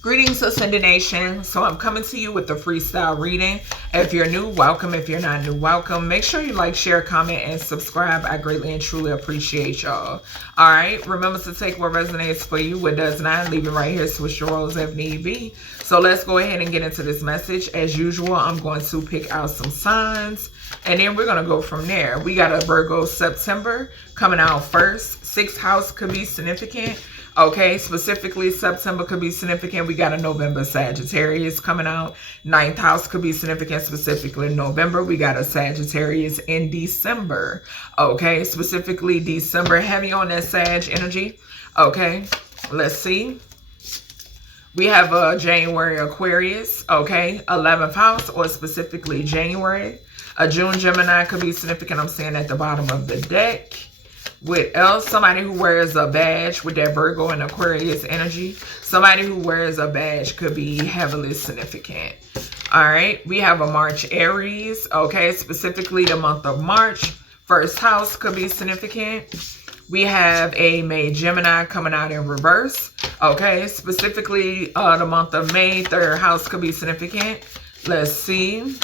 Greetings, Ascended Nation. So I'm coming to you with the freestyle reading. If you're new, welcome. If you're not new, welcome. Make sure you like, share, comment, and subscribe. I greatly and truly appreciate y'all. All right. Remember to take what resonates for you, what does not. Leave it right here. Switch your roles if need be. So let's go ahead and get into this message. As usual, I'm going to pick out some signs, and then we're going to go from there. We got a Virgo September coming out first. 6th house could be significant. Okay, specifically September could be significant. We got a November Sagittarius coming out. 9th house could be significant, specifically November. We got a Sagittarius in December. Okay, specifically December, heavy on that Sag energy. Okay, let's see. We have a January Aquarius, okay, 11th house, or specifically January. A June Gemini could be significant. I'm seeing at the bottom of the deck. With else, somebody who wears a badge with that Virgo and Aquarius energy. Somebody who wears a badge could be heavily significant. All right, we have a March Aries, okay, specifically the month of March. 1st house could be significant. We have a May Gemini coming out in reverse, okay, specifically the month of May. 3rd house could be significant. Let's see.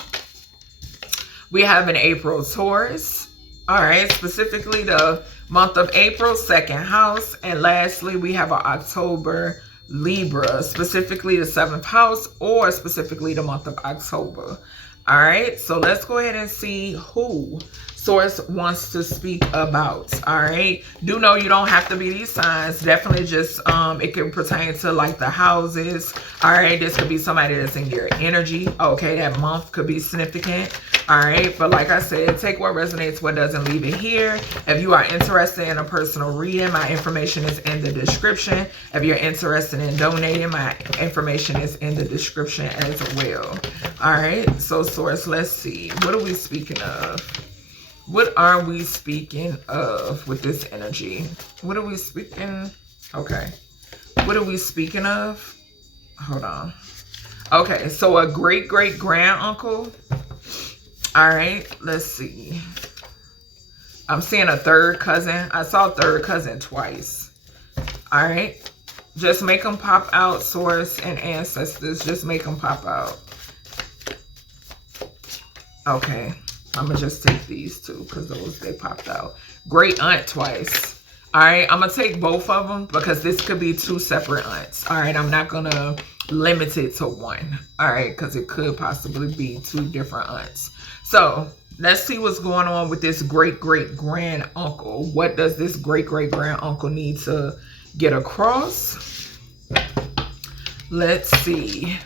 We have an April Taurus, all right, specifically the month of April, 2nd house. And lastly, we have an October Libra, specifically the 7th house, or specifically the month of October. All right, so let's go ahead and see who Source wants to speak about. All right, do know you don't have to be these signs. Definitely just it can pertain to like the houses. All right, this could be somebody that's in your energy. Okay, that month could be significant. All right, but like I said, take what resonates, what doesn't. Leave it here. If you are interested in a personal reading, my information is in the description. If you're interested in donating, my information is in the description as well. All right, so Source, let's see. What are we speaking of? What are we speaking of with this energy? What are we speaking? Okay. What are we speaking of? Hold on. Okay, so a great-great-grand uncle. All right, let's see. I'm seeing a 3rd cousin. I saw 3rd cousin twice. All right. Just make them pop out, Source and ancestors. Just make them pop out. Okay. I'm going to just take these two because those, they popped out. Great aunt twice. All right. I'm going to take both of them because this could be 2 separate aunts. All right. I'm not going to limit it to one. All right. Because it could possibly be 2 different aunts. So let's see what's going on with this great-great-grand uncle. What does this great-great-grand uncle need to get across? Let's see.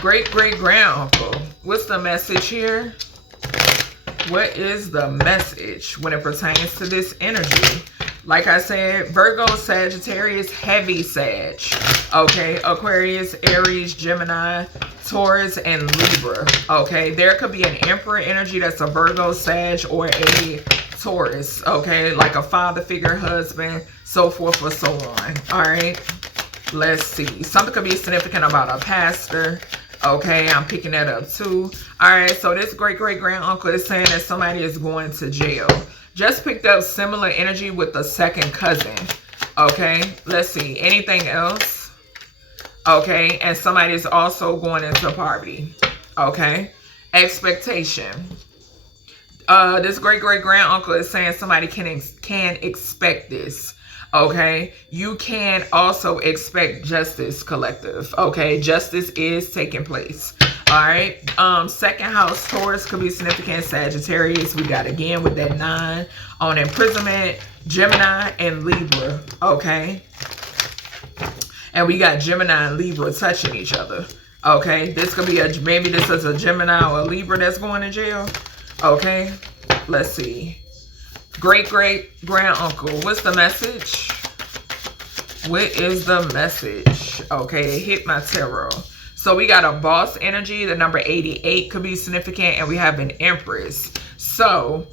Great-great-grand uncle. What's the message here? What is the message when it pertains to this energy? Like I said, Virgo, Sagittarius, heavy Sag. Okay, Aquarius, Aries, Gemini, Taurus, and Libra. Okay, there could be an Emperor energy that's a Virgo, Sag, or a Taurus. Okay, like a father figure, husband, so forth or so on. All right, let's see. Something could be significant about a pastor. Okay, I'm picking that up too. All right, so this great-great-grand uncle is saying that somebody is going to jail. Just picked up similar energy with the 2nd cousin. Okay, let's see. Anything else? Okay, and somebody is also going into poverty. Okay, expectation. This great-great-grand uncle is saying somebody can expect this. Okay, you can also expect justice, collective. Okay, justice is taking place. All right, 2nd house Taurus could be significant. Sagittarius, we got again with that 9 on imprisonment, Gemini and Libra. Okay, and we got Gemini and Libra touching each other. Okay, this could be maybe this is a Gemini or a Libra that's going to jail. Okay, let's see. Great-great-grand uncle. What's the message? What is the message? Okay, it hit my tarot. So we got a boss energy. The number 88 could be significant. And we have an Empress. So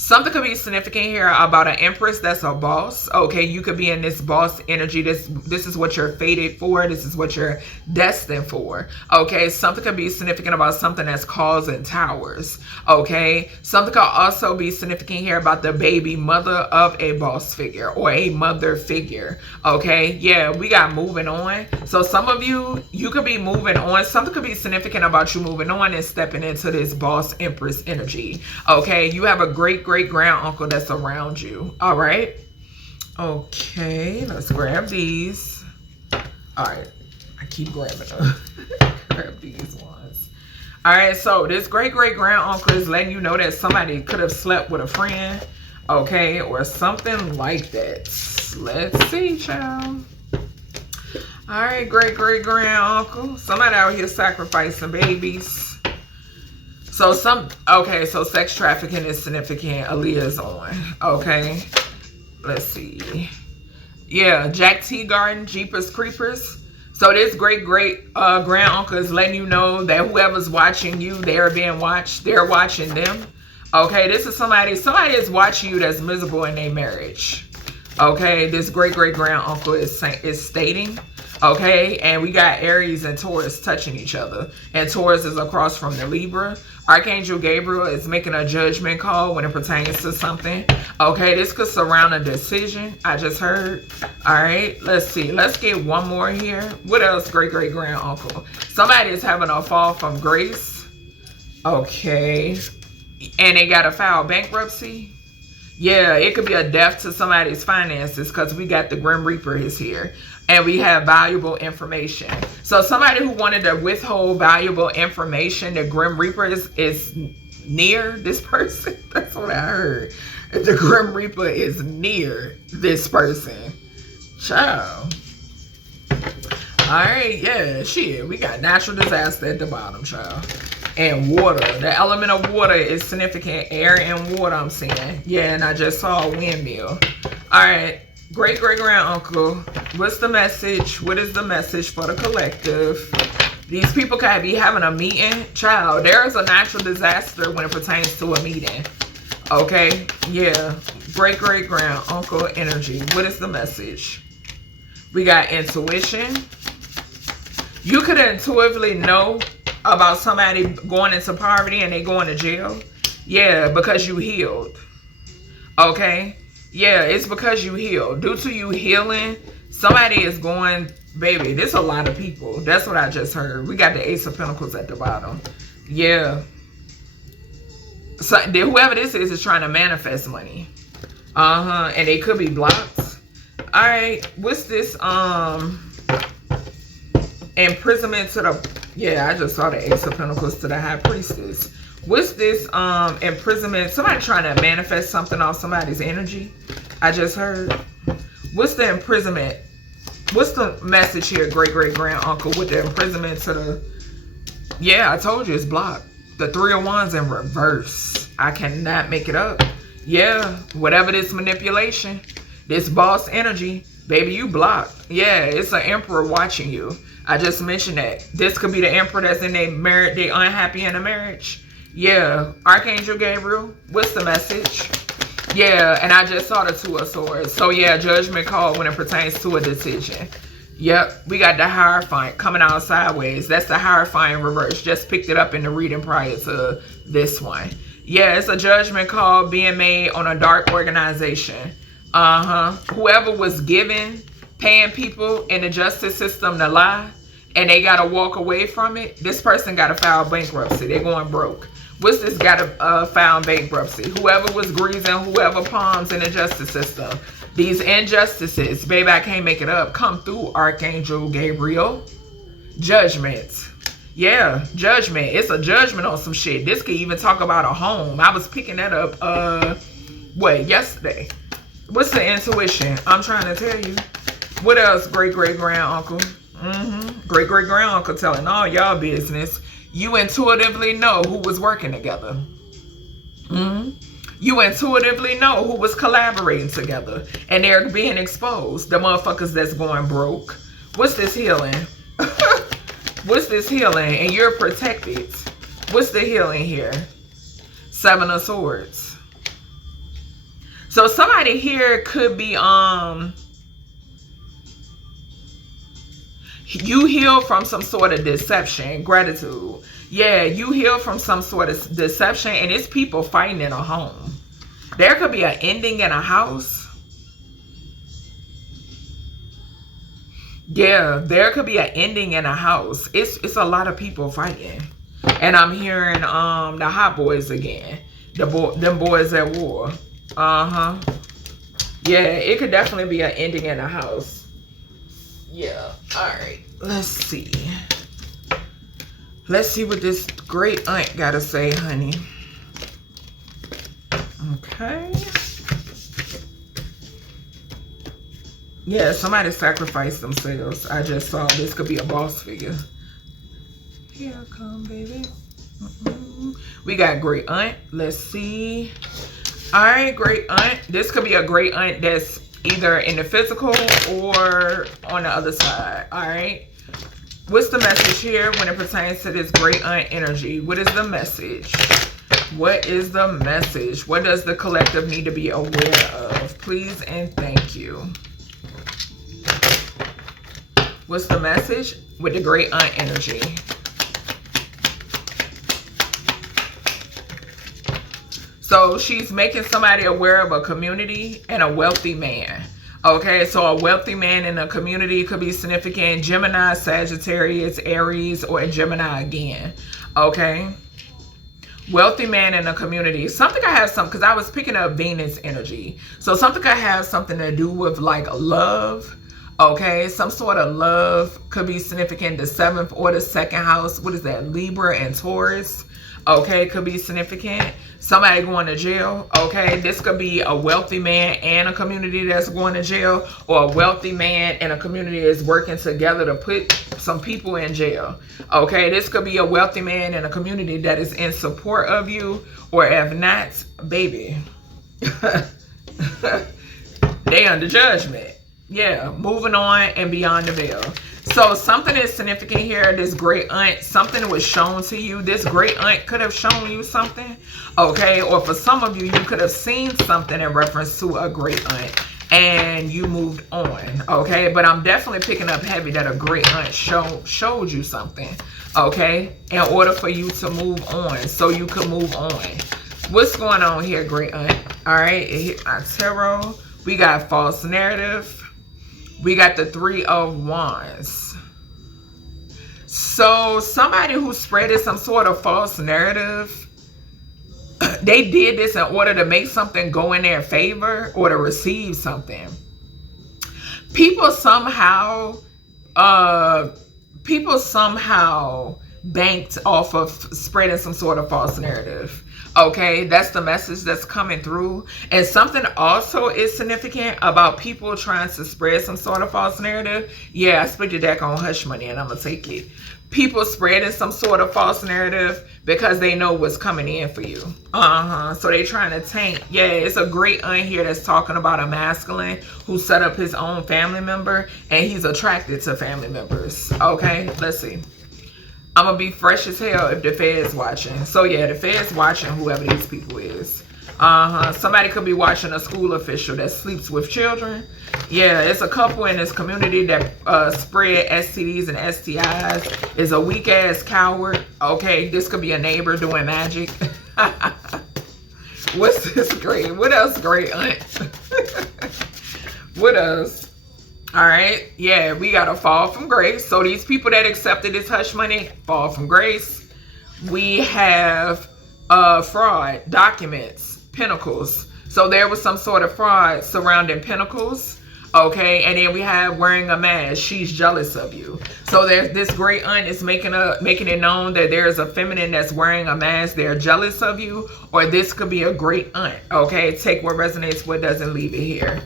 Something could be significant here about an empress that's a boss. Okay, you could be in this boss energy. This is what you're fated for. This is what you're destined for. Okay, something could be significant about something that's causing towers. Okay, something could also be significant here about the baby mother of a boss figure or a mother figure. Okay, yeah, we got moving on. So some of you could be moving on. Something could be significant about you moving on and stepping into this boss empress energy. Okay, you have a great grand uncle that's around you. All right. Okay, let's grab these. All right, I keep grabbing them. Grab these ones. All right, so this great grand uncle is letting you know that somebody could have slept with a friend, okay, or something like that. Let's see, child. All right, great grand uncle. Somebody out here sacrificing babies. So so sex trafficking is significant. Aaliyah's on. Okay. Let's see. Yeah, Jack T Garden, Jeepers Creepers. So this great grand uncle is letting you know that whoever's watching you, they're being watched. They're watching them. Okay, this is somebody is watching you that's miserable in their marriage. Okay, this great grand uncle is stating. Okay, and we got Aries and Taurus touching each other. And Taurus is across from the Libra. Archangel Gabriel is making a judgment call when it pertains to something. Okay, this could surround a decision. I just heard. All right, let's see. Let's get one more here. What else, great grand uncle? Somebody is having a fall from grace. Okay, and they got to file bankruptcy. Yeah, it could be a death to somebody's finances because we got the Grim Reaper is here. And we have valuable information. So somebody who wanted to withhold valuable information, the Grim Reaper is near this person. That's what I heard. The Grim Reaper is near this person. Child. All right, yeah, shit. We got natural disaster at the bottom, child. And water. The element of water is significant. Air and water, I'm seeing. Yeah, and I just saw a windmill. All right. Great grand uncle, what's the message? What is the message for the collective? These people could be having a meeting. Child, there is a natural disaster when it pertains to a meeting. Okay, yeah. Great grand uncle energy. What is the message? We got intuition. You could intuitively know about somebody going into poverty and they going to jail. Yeah, because you healed. Okay. Yeah, it's because you healed. Due to you healing, somebody is going, baby, there's a lot of people. That's what I just heard. We got the Ace of Pentacles at the bottom. Yeah. So whoever this is trying to manifest money. And they could be blocked. All right. What's this? Imprisonment to the, yeah, I just saw the Ace of Pentacles to the High Priestess. What's this imprisonment? Somebody trying to manifest something off somebody's energy. I just heard. What's the imprisonment? What's the message here, great grand uncle, with the imprisonment to the, yeah, I told you it's blocked. The Three of Wands in reverse. I cannot make it up. Yeah, whatever this manipulation, this boss energy, baby, you blocked. Yeah, it's an emperor watching you. I just mentioned that. This could be the emperor that's in their marriage, they unhappy in a marriage. Yeah, Archangel Gabriel, what's the message? Yeah, and I just saw the Two of Swords. So yeah, judgment call when it pertains to a decision. Yep, we got the Hierophant coming out sideways. That's the Hierophant in reverse. Just picked it up in the reading prior to this one. Yeah, it's a judgment call being made on a dark organization. Whoever was paying people in the justice system to lie, and they got to walk away from it, this person got to file bankruptcy. They're going broke. What's this got to file bankruptcy? Whoever was greasing, whoever palms in the justice system. These injustices, baby, I can't make it up, come through Archangel Gabriel. Judgment. Yeah, judgment. It's a judgment on some shit. This could even talk about a home. I was picking that up, yesterday. What's the intuition? I'm trying to tell you. What else, great grand uncle? Great grand uncle telling all y'all business. You intuitively know who was working together. You intuitively know who was collaborating together. And they're being exposed. The motherfuckers that's going broke. What's this healing? What's this healing? And you're protected. What's the healing here? Seven of Swords. So somebody here could be, you heal from some sort of deception, gratitude. Yeah, you heal from some sort of deception, and it's people fighting in a home. There could be an ending in a house. Yeah, there could be an ending in a house. It's a lot of people fighting. And I'm hearing the hot boys again. Them boys at war. Uh-huh. Yeah, it could definitely be an ending in a house. Yeah. Alright. Let's see. Let's see what this great aunt gotta say, honey. Okay. Yeah, somebody sacrificed themselves. I just saw this could be a boss figure. Here I come, baby. We got great aunt. Let's see. All right, great aunt. This could be a great aunt that's either in the physical or on the other side. All right. What's the message here when it pertains to this great aunt energy? What is the message? What is the message? What does the collective need to be aware of? Please and thank you. What's the message with the great aunt energy? So she's making somebody aware of a community and a wealthy man. Okay, so a wealthy man in a community could be significant. Gemini, Sagittarius, Aries, or Gemini again. Okay. Wealthy man in a community. Something I have because I was picking up Venus energy. So something I have something to do with like love. Okay, some sort of love could be significant. The 7th or the 2nd house. What is that? Libra and Taurus. Okay, could be significant. Somebody going to jail. Okay, this could be a wealthy man and a community that's going to jail, or a wealthy man and a community is working together to put some people in jail. Okay, this could be a wealthy man and a community that is in support of you, or if not, baby, they under judgment. Yeah, moving on and beyond the veil. So something is significant here. This great aunt, something was shown to you. This great aunt could have shown you something. Okay, or for some of you, you could have seen something in reference to a great aunt and you moved on. Okay, but I'm definitely picking up heavy that a great aunt showed you something. Okay, in order for you to move on, so you can move on. What's going on here, great aunt? All right, it hit my tarot. We got false narrative. We got the 3 of Wands. So somebody who spreaded some sort of false narrative, they did this in order to make something go in their favor or to receive something. People somehow banked off of spreading some sort of false narrative. Okay, that's the message that's coming through. And something also is significant about people trying to spread some sort of false narrative. Yeah, I split your deck on hush money and I'm going to take it. People spreading some sort of false narrative because they know what's coming in for you. So they trying to taint. Yeah, it's a great aunt here that's talking about a masculine who set up his own family member and he's attracted to family members. Okay, let's see. I'm going to be fresh as hell if the Fed's watching. So yeah, the Fed's watching whoever these people is. Somebody could be watching a school official that sleeps with children. Yeah, it's a couple in this community that spread STDs and STIs. Is a weak ass coward. Okay, this could be a neighbor doing magic. What's this great? What else, great aunt? What else? All right, yeah, we got a fall from grace. So these people that accepted this hush money, fall from grace. We have fraud, documents, pentacles. So there was some sort of fraud surrounding pentacles. Okay, and then we have wearing a mask. She's jealous of you. So there's this great aunt is making it known that there is a feminine that's wearing a mask. They're jealous of you, or this could be a great aunt. Okay, take what resonates, what doesn't, leave it here.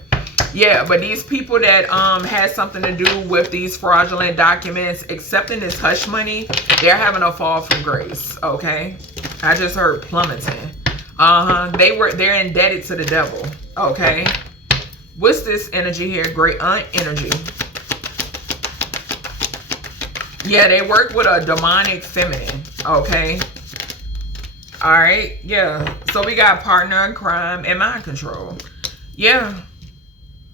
Yeah, but these people that had something to do with these fraudulent documents, accepting this hush money, they're having a fall from grace. Okay, I just heard plummeting. They're indebted to the devil. Okay, what's this energy here? Great aunt energy. Yeah, they work with a demonic feminine. Okay. All right. Yeah. So we got partner in crime and mind control. Yeah.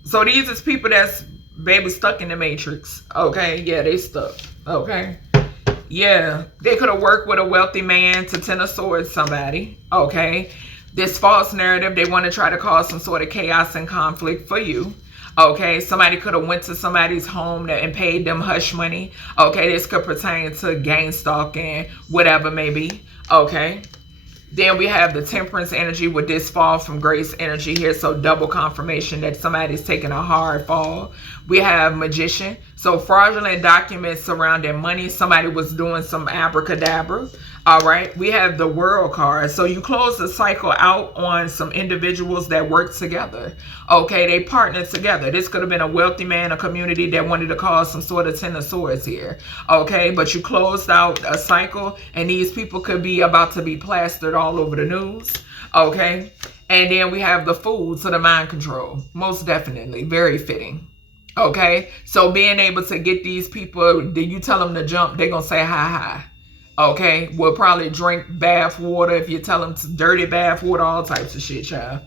So these is people that's baby stuck in the matrix. Okay. Yeah, they stuck. Okay. Yeah. They could have worked with a wealthy man to 10 of swords somebody. Okay. This false narrative, they want to try to cause some sort of chaos and conflict for you. Okay, somebody could have went to somebody's home and paid them hush money. Okay, this could pertain to gang stalking, whatever may be. Okay. Then we have the temperance energy with this fall from grace energy here. So double confirmation that somebody's taking a hard fall. We have magician. So fraudulent documents surrounding money. Somebody was doing some abracadabra. All right. We have the world card. So you close the cycle out on some individuals that work together. Okay. They partnered together. This could have been a wealthy man, a community that wanted to cause some sort of 10 of swords here. Okay. But you closed out a cycle and these people could be about to be plastered all over the news. Okay. And then we have the fool to the mind control. Most definitely. Very fitting. Okay. So being able to get these people, you tell them to jump, they're going to say hi, hi. Okay, we'll probably drink bath water if you tell them to dirty bath water, all types of shit, child.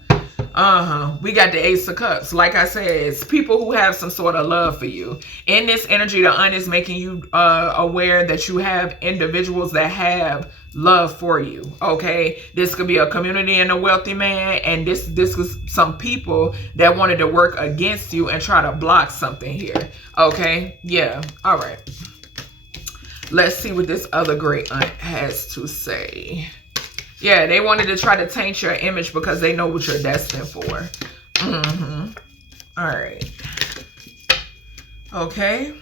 We got the Ace of Cups. Like I said, it's people who have some sort of love for you. In this energy, the Un is making you aware that you have individuals that have love for you. Okay, this could be a community and a wealthy man, and this was some people that wanted to work against you and try to block something here. Okay, yeah, all right. Let's see what this other great aunt has to say. Yeah, they wanted to try to taint your image because they know what you're destined for. All right. Okay.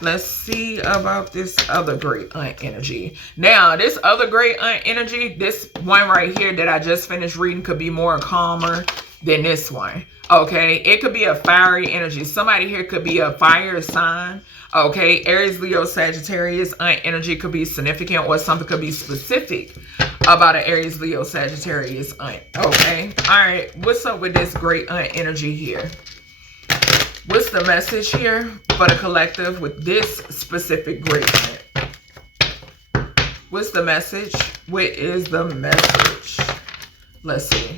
Let's see about this other great aunt energy. Now, this other great aunt energy, this one right here that I just finished reading could be more calmer than this one. Okay, it could be a fiery energy. Somebody here could be a fire sign. Okay, Aries, Leo, Sagittarius. Aunt energy could be significant or something could be specific about an Aries, Leo, Sagittarius aunt. Okay, all right. What's up with this great aunt energy here? What's the message here for the collective with this specific great aunt? What's the message? What is the message? Let's see.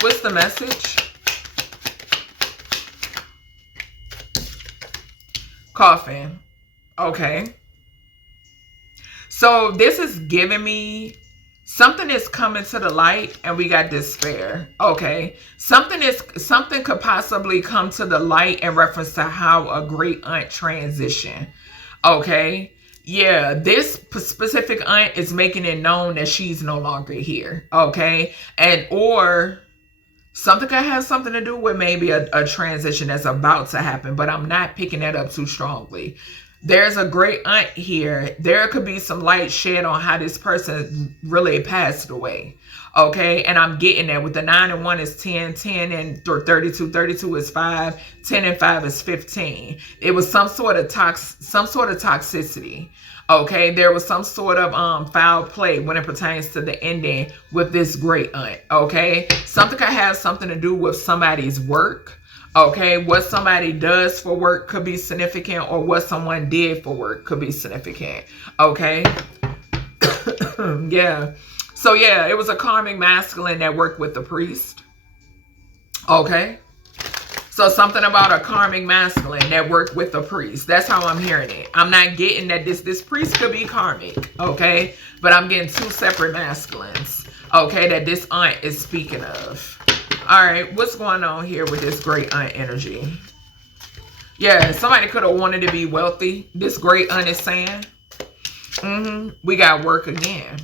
What's the message? Coffin. Okay. So this is giving me something is coming to the light and we got despair. Okay. Something could possibly come to the light in reference to how a great aunt transition. Okay. Yeah, this specific aunt is making it known that she's no longer here. Okay. And or something could have something to do with maybe a transition that's about to happen, but I'm not picking that up too strongly. There's a great aunt here. There could be some light shed on how this person really passed away. Okay, and I'm getting that with the 9 and 1 is 10, 10 and 32, 32 is 5, 10 and 5 is 15. It was some sort of toxicity. Okay, there was some sort of foul play when it pertains to the ending with this great aunt. Okay, something could have something to do with somebody's work. Okay, what somebody does for work could be significant, or what someone did for work could be significant. Okay, yeah. So yeah, it was a karmic masculine that worked with the priest. Okay. So something about a karmic masculine that worked with a priest. That's how I'm hearing it. I'm not getting that this priest could be karmic, okay? But I'm getting two separate masculines, okay, that this aunt is speaking of. All right, what's going on here with this great aunt energy? Yeah, somebody could have wanted to be wealthy. This great aunt is saying, we got work again.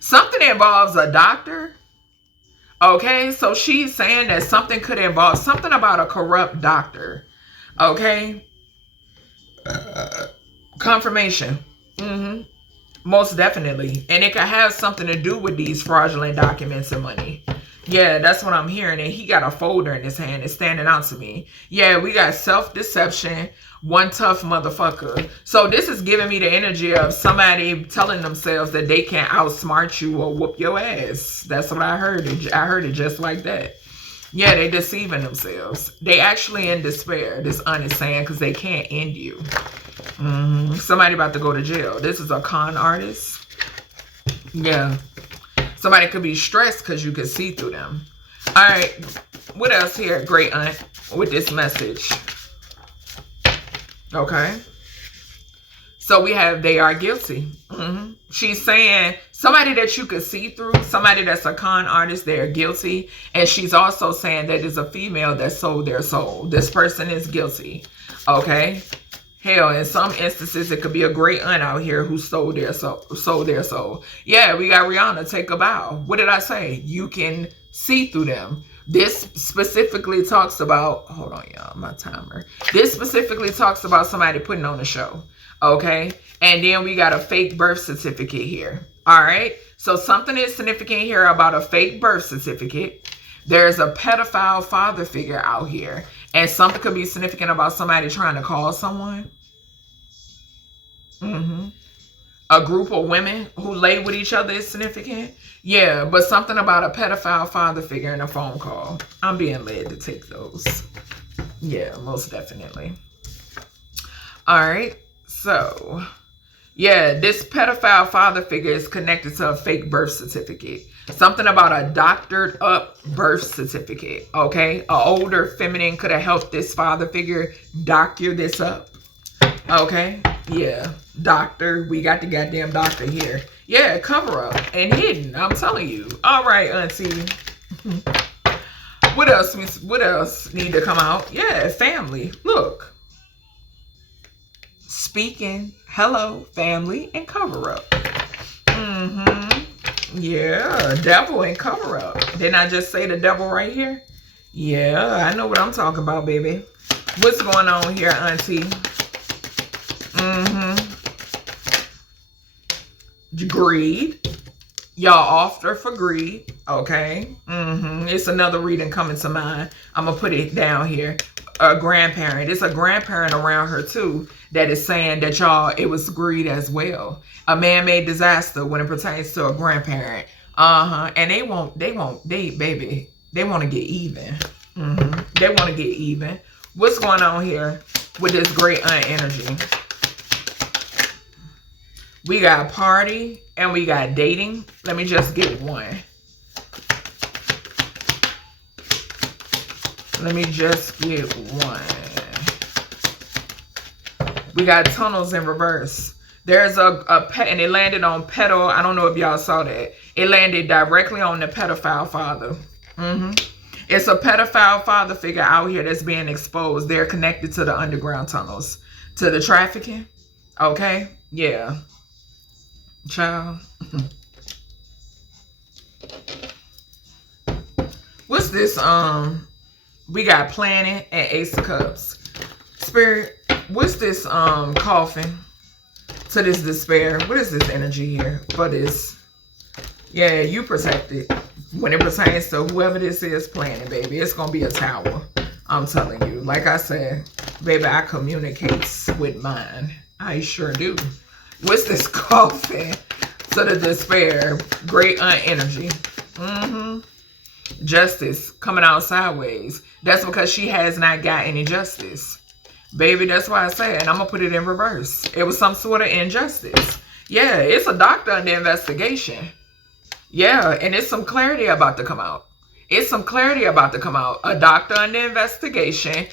Something involves a doctor. Okay, so she's saying that something could involve something about a corrupt doctor. Okay. Confirmation. Most definitely. And it could have something to do with these fraudulent documents and money. Yeah, that's what I'm hearing. And he got a folder in his hand. It's standing out to me. Yeah, we got self-deception. One tough motherfucker. So this is giving me the energy of somebody telling themselves that they can outsmart you or whoop your ass. That's what I heard. I heard it just like that. Yeah, they deceiving themselves. They actually in despair, this aunt is saying, because they can't end you. Somebody about to go to jail. This is a con artist. Yeah. Somebody could be stressed because you can see through them. right. What else here, great aunt, with this message? Okay. So we have they are guilty. She's saying somebody that you could see through, somebody that's a con artist, they're guilty. And she's also saying that it's a female that sold their soul. This person is guilty. Okay. Hell, in some instances, it could be a great aunt out here who sold their soul. Yeah, we got Rihanna, take a bow. What did I say? You can see through them. This specifically talks about, hold on, y'all, my timer. This specifically talks about somebody putting on a show. Okay. And then we got a fake birth certificate here. All right. So something is significant here about a fake birth certificate. There's a pedophile father figure out here. And something could be significant about somebody trying to call someone. A group of women who lay with each other is significant. Yeah, but something about a pedophile father figure in a phone call. I'm being led to take those. Yeah, most definitely. All right. So, yeah, this pedophile father figure is connected to a fake birth certificate. Something about a doctored up birth certificate, okay? An older feminine could have helped this father figure doctor this up, okay? Yeah, doctor. We got the goddamn doctor here. Yeah, cover up and hidden, I'm telling you. All right, auntie. What else need to come out? Yeah, family. Look. Speaking, hello, family, and cover up. Yeah, devil and cover up. Didn't I just say the devil right here? Yeah, I know what I'm talking about, baby. What's going on here, auntie? Greed. Y'all off her for greed. Okay. It's another reading coming to mind. I'm going to put it down here. A grandparent. It's a grandparent around her too that is saying that y'all, it was greed as well. A man-made disaster when it pertains to a grandparent. And they want to get even. They want to get even. What's going on here with this great aunt energy? We got party and we got dating. Let me just get one. Let me just get one. We got tunnels in reverse. There's a pet, and it landed on pedo. I don't know if y'all saw that. It landed directly on the pedophile father. It's a pedophile father figure out here that's being exposed. They're connected to the underground tunnels, to the trafficking. Okay, yeah, child. What's this? We got Planet and Ace of Cups. Spirit, what's this coffin to this despair? What is this energy here for this? Yeah, you protect it. When it pertains to whoever this is Planet, baby, it's going to be a tower. I'm telling you. Like I said, baby, I communicate with mine. I sure do. What's this coffin to the despair? Great aunt energy. Justice coming out sideways. That's because she has not got any justice. Baby, that's why I said, and I'm going to put it in reverse. It was some sort of injustice. Yeah, it's a doctor under investigation. Yeah, and it's some clarity about to come out. It's some clarity about to come out. A doctor under investigation.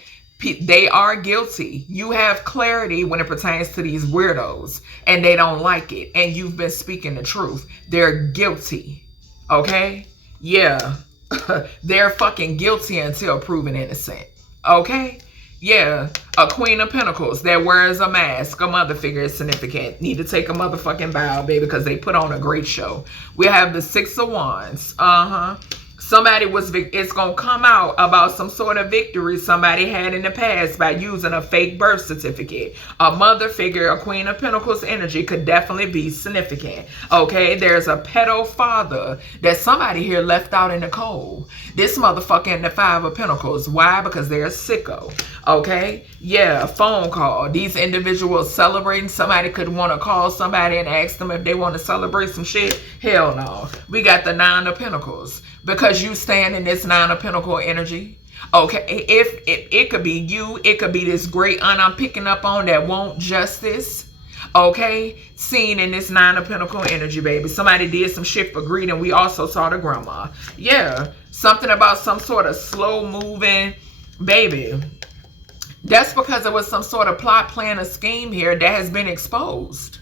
They are guilty. You have clarity when it pertains to these weirdos, and they don't like it. And you've been speaking the truth. They're guilty. Okay? Yeah. They're fucking guilty until proven innocent. Okay? Yeah. A Queen of Pentacles that wears a mask. A mother figure is significant. Need to take a motherfucking bow, baby, because they put on a great show. We have the Six of Wands. Somebody it's going to come out about some sort of victory somebody had in the past by using a fake birth certificate. A mother figure, a Queen of Pentacles energy could definitely be significant. Okay, there's a pedo father that somebody here left out in the cold. This motherfucker in the Five of Pentacles. Why? Because they're a sicko. Okay, yeah, a phone call. These individuals celebrating. Somebody could want to call somebody and ask them if they want to celebrate some shit. Hell no. We got the Nine of Pentacles. Because you stand in this Nine of Pentacles energy. Okay, if it could be you, it could be this great aunt I'm picking up on that want justice. Okay, seen in this Nine of Pentacles energy, baby. Somebody did some shit for greed, and we also saw the grandma. Yeah, something about some sort of slow moving, baby. That's because there was some sort of plot, plan, or scheme here that has been exposed.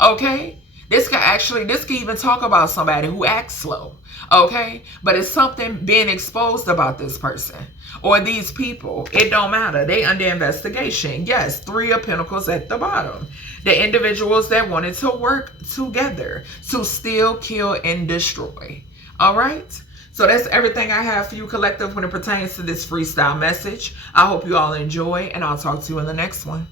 Okay, this can even talk about somebody who acts slow. Okay, but it's something being exposed about this person or these people. It don't matter. They under investigation. Yes, Three of Pentacles at the bottom. The individuals that wanted to work together to steal, kill, and destroy. All right. So that's everything I have for you, collective, when it pertains to this freestyle message. I hope you all enjoy, and I'll talk to you in the next one.